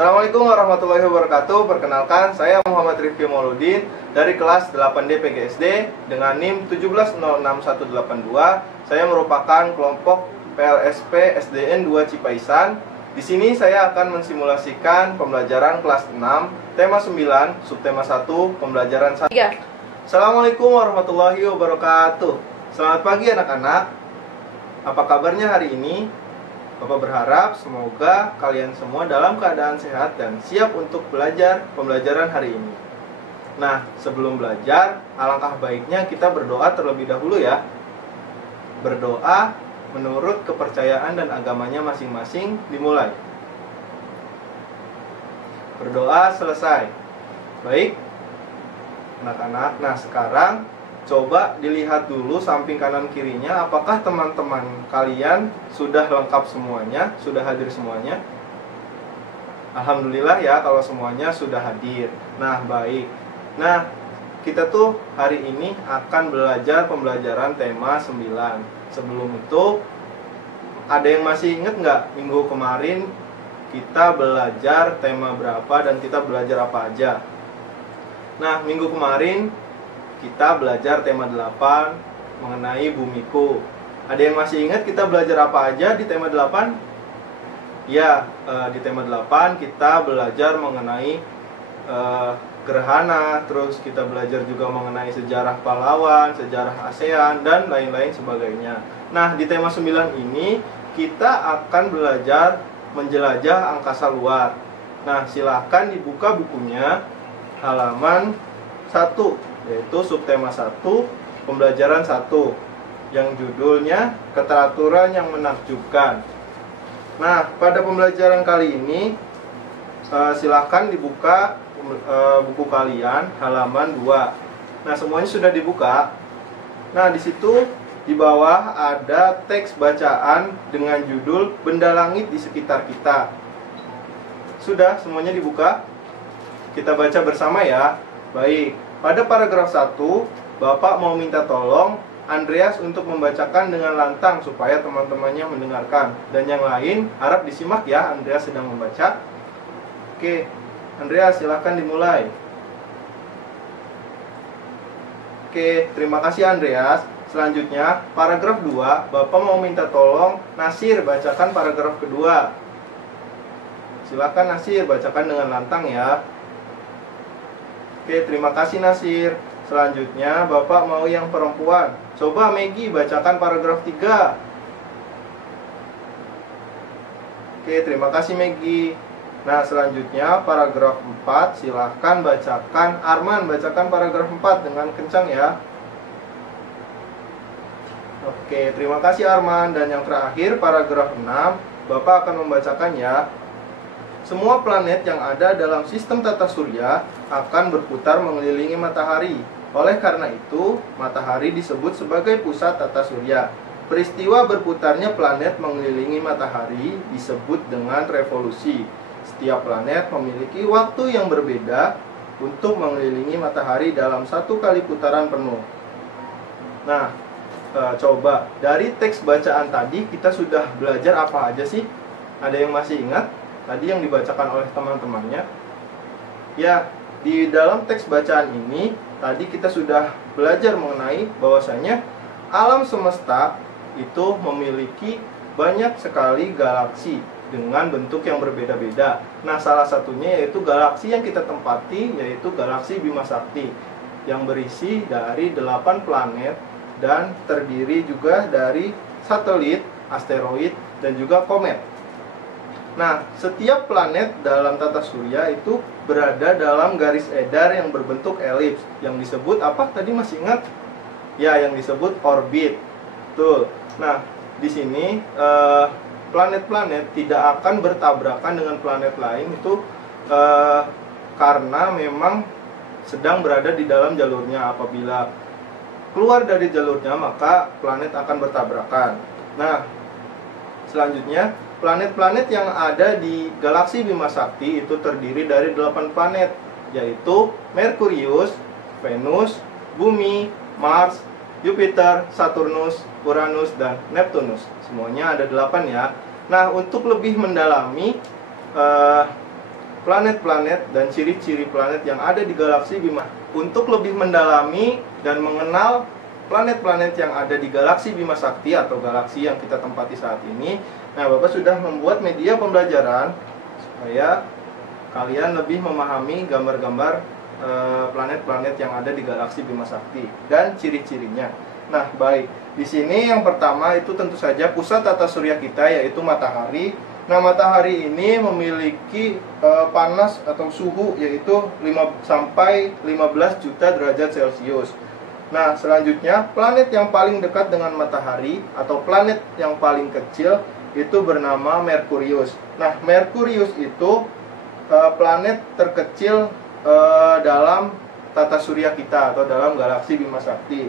Assalamualaikum warahmatullahi wabarakatuh. Perkenalkan, saya Muhammad Rifki Mauludin dari kelas 8D PGSD dengan NIM 1706182. Saya merupakan kelompok PLSP SDN 2 Cipaisan. Di sini saya akan mensimulasikan pembelajaran kelas 6, tema 9, subtema 1, pembelajaran 1. Assalamualaikum warahmatullahi wabarakatuh. Selamat pagi anak-anak. Apa kabarnya hari ini? Bapak berharap semoga kalian semua dalam keadaan sehat dan siap untuk belajar pembelajaran hari ini. Nah, sebelum belajar, alangkah baiknya kita berdoa terlebih dahulu ya. Berdoa menurut kepercayaan dan agamanya masing-masing dimulai. Berdoa selesai. Baik, anak-anak. Nah, sekarang coba dilihat dulu samping kanan kirinya, apakah teman-teman kalian sudah lengkap semuanya, sudah hadir semuanya? Alhamdulillah ya kalau semuanya sudah hadir. Nah, baik. Nah, kita tuh hari ini akan belajar pembelajaran tema 9. Sebelum itu, ada yang masih ingat nggak minggu kemarin kita belajar tema berapa dan kita belajar apa aja? Nah, minggu kemarin kita belajar tema 8 mengenai bumiku. Ada yang masih ingat kita belajar apa aja di tema 8? Ya, di tema 8 kita belajar mengenai gerhana, terus kita belajar juga mengenai sejarah pahlawan, sejarah ASEAN, dan lain-lain sebagainya. Nah, di tema 9 ini kita akan belajar menjelajah angkasa luar. Nah, silahkan dibuka bukunya halaman 1, yaitu subtema 1, pembelajaran 1, yang judulnya Keteraturan yang Menakjubkan. Nah, pada pembelajaran kali ini silahkan dibuka buku kalian halaman 2. Nah, semuanya sudah dibuka. Nah, di situ di bawah ada teks bacaan dengan judul Benda Langit di Sekitar Kita. Sudah semuanya dibuka? Kita baca bersama ya. Baik. Pada paragraf 1, Bapak mau minta tolong Andreas untuk membacakan dengan lantang supaya teman-temannya mendengarkan. Dan yang lain harap disimak ya, Andreas sedang membaca. Oke, Andreas silahkan dimulai. Oke, terima kasih Andreas. Selanjutnya, paragraf 2, Bapak mau minta tolong Nasir bacakan paragraf kedua. Silahkan Nasir bacakan dengan lantang ya. Oke, terima kasih Nasir. Selanjutnya, Bapak mau yang perempuan. Coba Maggie bacakan paragraf 3. Oke, terima kasih Maggie. Nah, selanjutnya paragraf 4. Silahkan bacakan Arman, bacakan paragraf 4 dengan kencang ya. Oke, terima kasih Arman. Dan yang terakhir, paragraf 6. Bapak akan membacakan ya. Semua planet yang ada dalam sistem tata surya akan berputar mengelilingi matahari. Oleh karena itu, matahari disebut sebagai pusat tata surya. Peristiwa berputarnya planet mengelilingi matahari disebut dengan revolusi. Setiap planet memiliki waktu yang berbeda untuk mengelilingi matahari dalam satu kali putaran penuh. Nah, coba dari teks bacaan tadi kita sudah belajar apa aja sih? Ada yang masih ingat tadi yang dibacakan oleh teman-temannya? Ya, di dalam teks bacaan ini tadi kita sudah belajar mengenai bahwasanya alam semesta itu memiliki banyak sekali galaksi dengan bentuk yang berbeda-beda. Nah, salah satunya yaitu galaksi yang kita tempati, yaitu galaksi Bima Sakti, yang berisi dari 8 planet dan terdiri juga dari satelit, asteroid, dan juga komet. Nah, setiap planet dalam tata surya itu berada dalam garis edar yang berbentuk elips, yang disebut apa? Tadi masih ingat? Ya, yang disebut orbit. Betul. Nah, di sini planet-planet tidak akan bertabrakan dengan planet lain itu karena memang sedang berada di dalam jalurnya. Apabila keluar dari jalurnya, maka planet akan bertabrakan. Nah, selanjutnya, planet-planet yang ada di galaksi Bima Sakti itu terdiri dari 8 planet, yaitu Merkurius, Venus, Bumi, Mars, Jupiter, Saturnus, Uranus, dan Neptunus. Semuanya ada 8 ya. Nah, untuk lebih mendalami planet-planet dan ciri-ciri planet yang ada di galaksi Bima. Untuk lebih mendalami dan mengenal planet-planet yang ada di galaksi Bima Sakti atau galaksi yang kita tempati saat ini, nah Bapak sudah membuat media pembelajaran supaya kalian lebih memahami gambar-gambar planet-planet yang ada di galaksi Bima Sakti dan ciri-cirinya. Nah, baik. Di sini yang pertama itu tentu saja pusat tata surya kita, yaitu matahari. Nah, matahari ini memiliki panas atau suhu yaitu 5 sampai 15 juta derajat Celcius. Nah, selanjutnya planet yang paling dekat dengan matahari atau planet yang paling kecil itu bernama Merkurius. Nah, Merkurius itu planet terkecil dalam tata surya kita atau dalam galaksi Bima Sakti.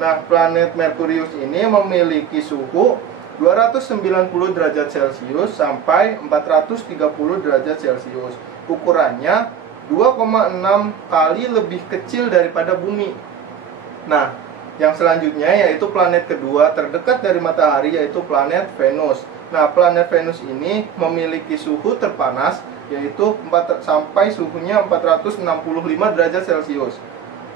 Nah, planet Merkurius ini memiliki suhu 290 derajat Celcius sampai 430 derajat Celcius. Ukurannya 2,6 kali lebih kecil daripada bumi. Nah, yang selanjutnya yaitu planet kedua terdekat dari matahari, yaitu planet Venus. Nah, planet Venus ini memiliki suhu terpanas yaitu sampai suhunya 465 derajat Celcius.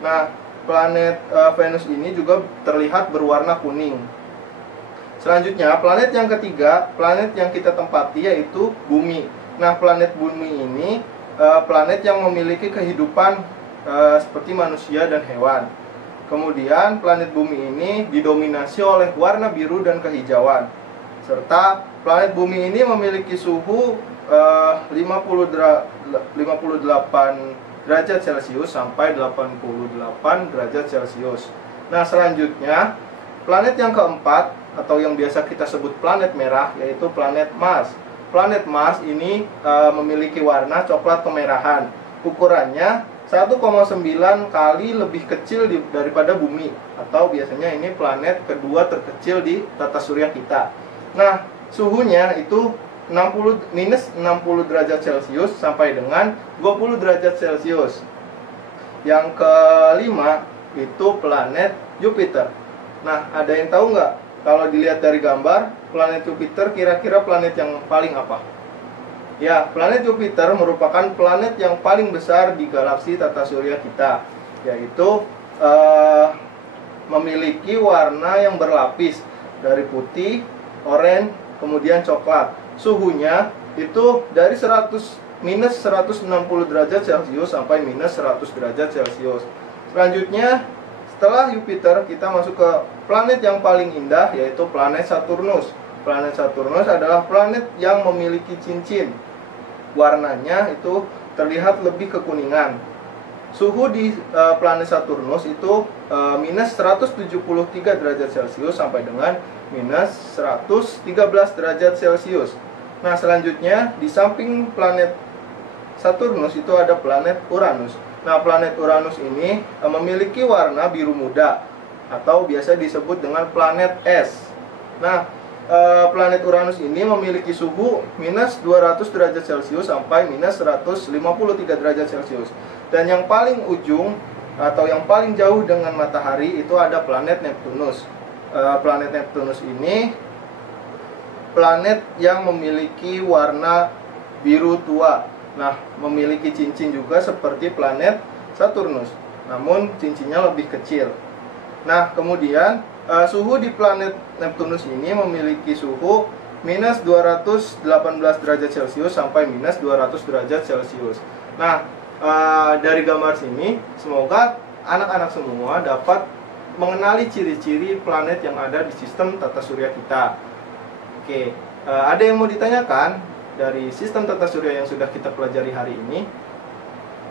Nah, planet Venus ini juga terlihat berwarna kuning. Selanjutnya, planet yang ketiga, planet yang kita tempati yaitu Bumi. Nah, planet Bumi ini planet yang memiliki kehidupan seperti manusia dan hewan. Kemudian, planet Bumi ini didominasi oleh warna biru dan kehijauan. Serta planet Bumi ini memiliki suhu 58 derajat Celcius sampai 88 derajat Celcius. Nah, selanjutnya planet yang keempat atau yang biasa kita sebut planet merah yaitu planet Mars. Planet Mars ini memiliki warna coklat kemerahan. Ukurannya 1,9 kali lebih kecil daripada bumi, atau biasanya ini planet kedua terkecil di tata surya kita. Nah, suhunya itu minus 60 derajat Celcius sampai dengan 20 derajat Celcius. Yang kelima itu planet Jupiter. Nah, ada yang tahu nggak? Kalau dilihat dari gambar, planet Jupiter kira-kira planet yang paling apa? Ya, planet Jupiter merupakan planet yang paling besar di galaksi tata surya kita, yaitu memiliki warna yang berlapis dari putih, oranye, kemudian coklat. Suhunya itu dari minus 160 derajat Celcius sampai minus 100 derajat Celcius. Selanjutnya, setelah Jupiter, kita masuk ke planet yang paling indah, yaitu planet Saturnus. Planet Saturnus adalah planet yang memiliki cincin. Warnanya itu terlihat lebih kekuningan. Suhu di planet Saturnus itu minus 173 derajat Celcius sampai dengan minus 113 derajat Celcius. Nah, selanjutnya di samping planet Saturnus itu ada planet Uranus. Nah, planet Uranus ini memiliki warna biru muda atau biasa disebut dengan planet es. Nah, planet Uranus ini memiliki suhu minus 200 derajat Celcius sampai minus 153 derajat Celcius. Dan yang paling ujung atau yang paling jauh dengan matahari itu ada planet Neptunus. Planet Neptunus ini planet yang memiliki warna biru tua. Nah, memiliki cincin juga seperti planet Saturnus, namun cincinnya lebih kecil. Nah, kemudian suhu di planet Neptunus ini memiliki suhu minus 218 derajat Celcius sampai minus 200 derajat Celcius. Nah, dari gambar sini, semoga anak-anak semua dapat mengenali ciri-ciri planet yang ada di sistem tata surya kita. Oke, ada yang mau ditanyakan dari sistem tata surya yang sudah kita pelajari hari ini?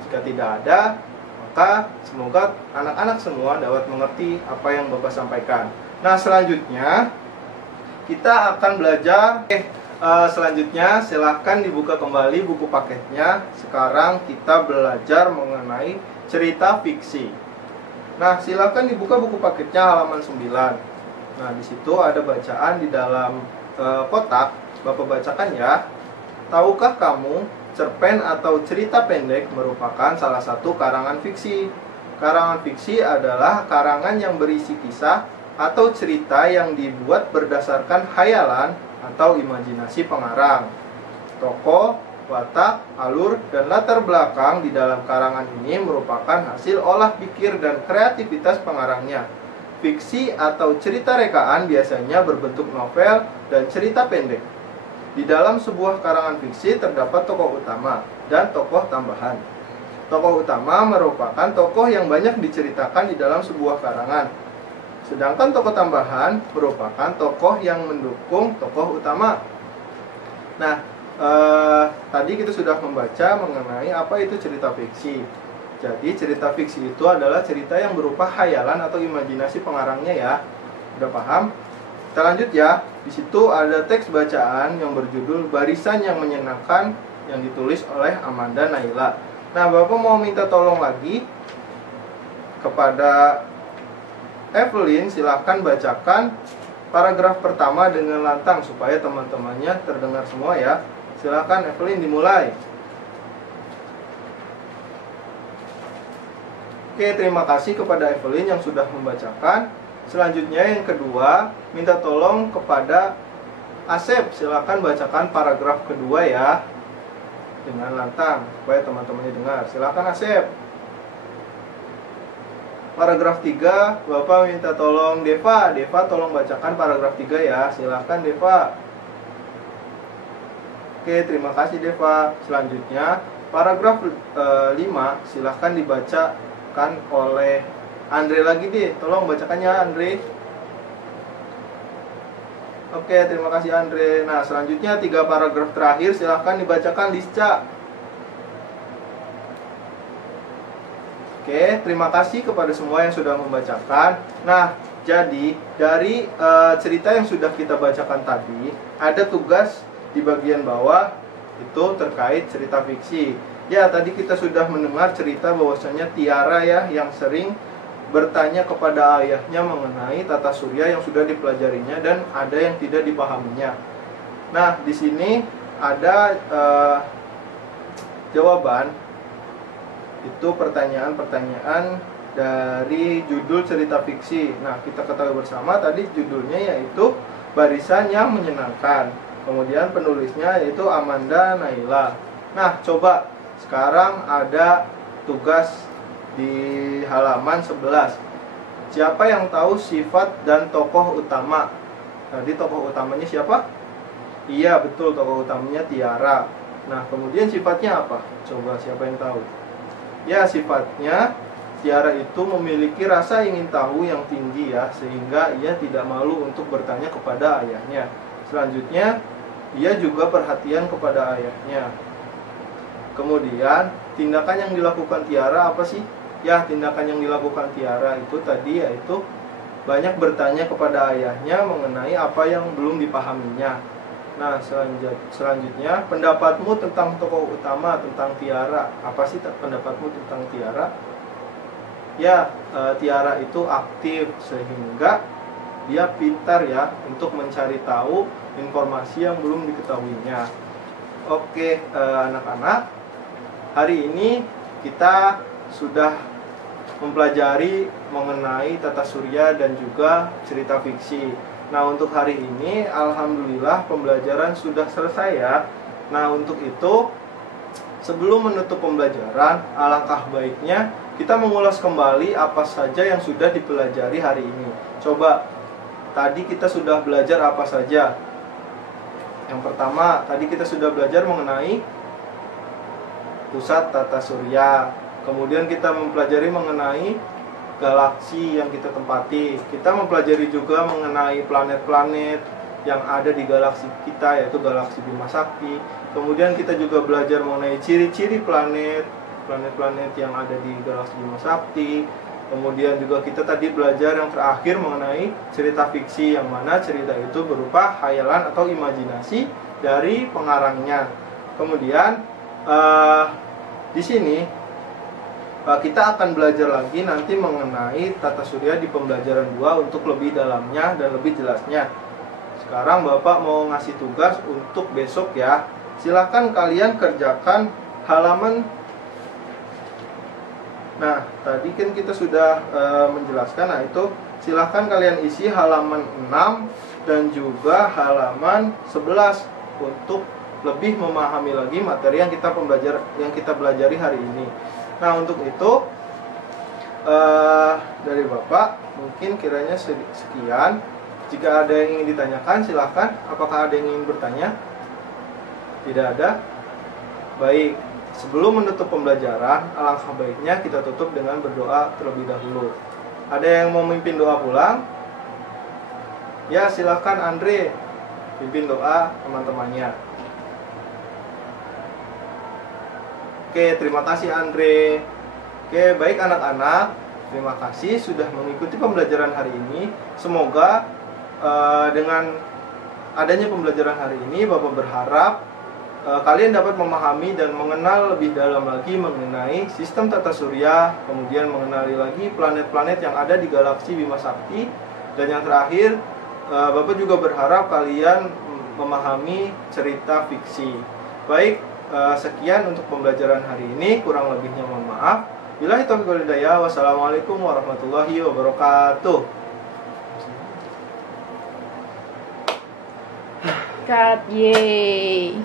Jika tidak ada, maka semoga anak-anak semua dapat mengerti apa yang Bapak sampaikan. Nah, selanjutnya kita akan belajar. Selanjutnya silahkan dibuka kembali buku paketnya. Sekarang kita belajar mengenai cerita fiksi. Nah, silahkan dibuka buku paketnya halaman 9. Nah, di situ ada bacaan di dalam kotak. Bapak bacakan ya. Tahukah kamu, cerpen atau cerita pendek merupakan salah satu karangan fiksi. Karangan fiksi adalah karangan yang berisi kisah atau cerita yang dibuat berdasarkan khayalan atau imajinasi pengarang. Tokoh, watak, alur, dan latar belakang di dalam karangan ini merupakan hasil olah pikir dan kreativitas pengarangnya. Fiksi atau cerita rekaan biasanya berbentuk novel dan cerita pendek. Di dalam sebuah karangan fiksi terdapat tokoh utama dan tokoh tambahan. Tokoh utama merupakan tokoh yang banyak diceritakan di dalam sebuah karangan. Sedangkan tokoh tambahan merupakan tokoh yang mendukung tokoh utama. Nah, tadi kita sudah membaca mengenai apa itu cerita fiksi. Jadi cerita fiksi itu adalah cerita yang berupa khayalan atau imajinasi pengarangnya ya. Udah paham? Kita lanjut ya. Di situ ada teks bacaan yang berjudul Barisan yang Menyenangkan yang ditulis oleh Amanda Naila. Nah, Bapak mau minta tolong lagi kepada Evelyn, silahkan bacakan paragraf pertama dengan lantang supaya teman-temannya terdengar semua ya. Silakan Evelyn dimulai. Oke, terima kasih kepada Evelyn yang sudah membacakan. Selanjutnya yang kedua, minta tolong kepada Asep. Silakan bacakan paragraf kedua ya dengan lantang supaya teman-temannya dengar. Silakan Asep. Paragraf 3, Bapak minta tolong Deva. Deva tolong bacakan paragraf 3 ya. Silakan Deva. Oke, terima kasih Deva. Selanjutnya, paragraf 5 silahkan dibacakan oleh Andre lagi deh. Tolong bacakannya Andre. Oke, terima kasih Andre. Nah, selanjutnya 3 paragraf terakhir silahkan dibacakan Lisca. Oke, terima kasih kepada semua yang sudah membacakan. Nah, jadi dari cerita yang sudah kita bacakan tadi, ada tugas di bagian bawah itu terkait cerita fiksi. Ya, tadi kita sudah mendengar cerita bahwasanya Tiara ya yang sering bertanya kepada ayahnya mengenai tata surya yang sudah dipelajarinya dan ada yang tidak dipahaminya. Nah, di sini ada jawaban itu pertanyaan-pertanyaan dari judul cerita fiksi. Nah, kita ketahui bersama tadi judulnya yaitu Barisan yang Menyenangkan. Kemudian penulisnya yaitu Amanda Naila. Nah, coba sekarang ada tugas di halaman 11. Siapa yang tahu sifat dan tokoh utama? Tadi tokoh utamanya siapa? Iya, betul, tokoh utamanya Tiara. Nah, kemudian sifatnya apa? Coba siapa yang tahu? Ya, sifatnya Tiara itu memiliki rasa ingin tahu yang tinggi ya, sehingga ia tidak malu untuk bertanya kepada ayahnya. Selanjutnya, ia juga perhatian kepada ayahnya. Kemudian, tindakan yang dilakukan Tiara apa sih? Ya, tindakan yang dilakukan Tiara itu tadi yaitu banyak bertanya kepada ayahnya mengenai apa yang belum dipahaminya. Nah, selanjutnya, pendapatmu tentang tokoh utama, tentang Tiara. Apa sih pendapatmu tentang Tiara? Ya, Tiara itu aktif sehingga dia pintar ya untuk mencari tahu informasi yang belum diketahuinya. Oke, anak-anak, hari ini kita sudah mempelajari mengenai tata surya dan juga cerita fiksi. Nah, untuk hari ini alhamdulillah pembelajaran sudah selesai ya. Nah, untuk itu sebelum menutup pembelajaran, alangkah baiknya kita mengulas kembali apa saja yang sudah dipelajari hari ini. Coba, tadi kita sudah belajar apa saja? Yang pertama, tadi kita sudah belajar mengenai pusat tata surya. Kemudian kita mempelajari mengenai galaksi yang kita tempati. Kita mempelajari juga mengenai planet-planet yang ada di galaksi kita, yaitu galaksi Bima Sakti. Kemudian kita juga belajar mengenai ciri-ciri planet-planet yang ada di galaksi Bima Sakti. Kemudian juga kita tadi belajar yang terakhir mengenai cerita fiksi, yang mana cerita itu berupa khayalan atau imajinasi dari pengarangnya. Kemudian di sini kita akan belajar lagi nanti mengenai tata surya di pembelajaran 2 untuk lebih dalamnya dan lebih jelasnya. Sekarang Bapak mau ngasih tugas untuk besok ya. Silahkan kalian kerjakan halaman. Nah, tadi kan kita sudah menjelaskan. Nah, itu silahkan kalian isi halaman 6 dan juga halaman 11 untuk lebih memahami lagi materi yang kita pelajari hari ini. Nah, untuk itu dari Bapak mungkin kiranya sekian. Jika ada yang ingin ditanyakan silahkan. Apakah ada yang ingin bertanya? Tidak ada? Baik, sebelum menutup pembelajaran, alangkah baiknya kita tutup dengan berdoa terlebih dahulu. Ada yang mau memimpin doa pulang? Ya, silahkan Andre pimpin doa teman-temannya. Oke, terima kasih Andre. Oke, baik anak-anak, terima kasih sudah mengikuti pembelajaran hari ini. Semoga dengan adanya pembelajaran hari ini, Bapak berharap kalian dapat memahami dan mengenal lebih dalam lagi mengenai sistem tata surya, kemudian mengenali lagi planet-planet yang ada di galaksi Bima Sakti, dan yang terakhir, Bapak juga berharap kalian memahami cerita fiksi. Baik, sekian untuk pembelajaran hari ini, kurang lebihnya mohon maaf. Billahi taufiq wal hidayah. Wassalamualaikum warahmatullahi wabarakatuh. Cut, yay.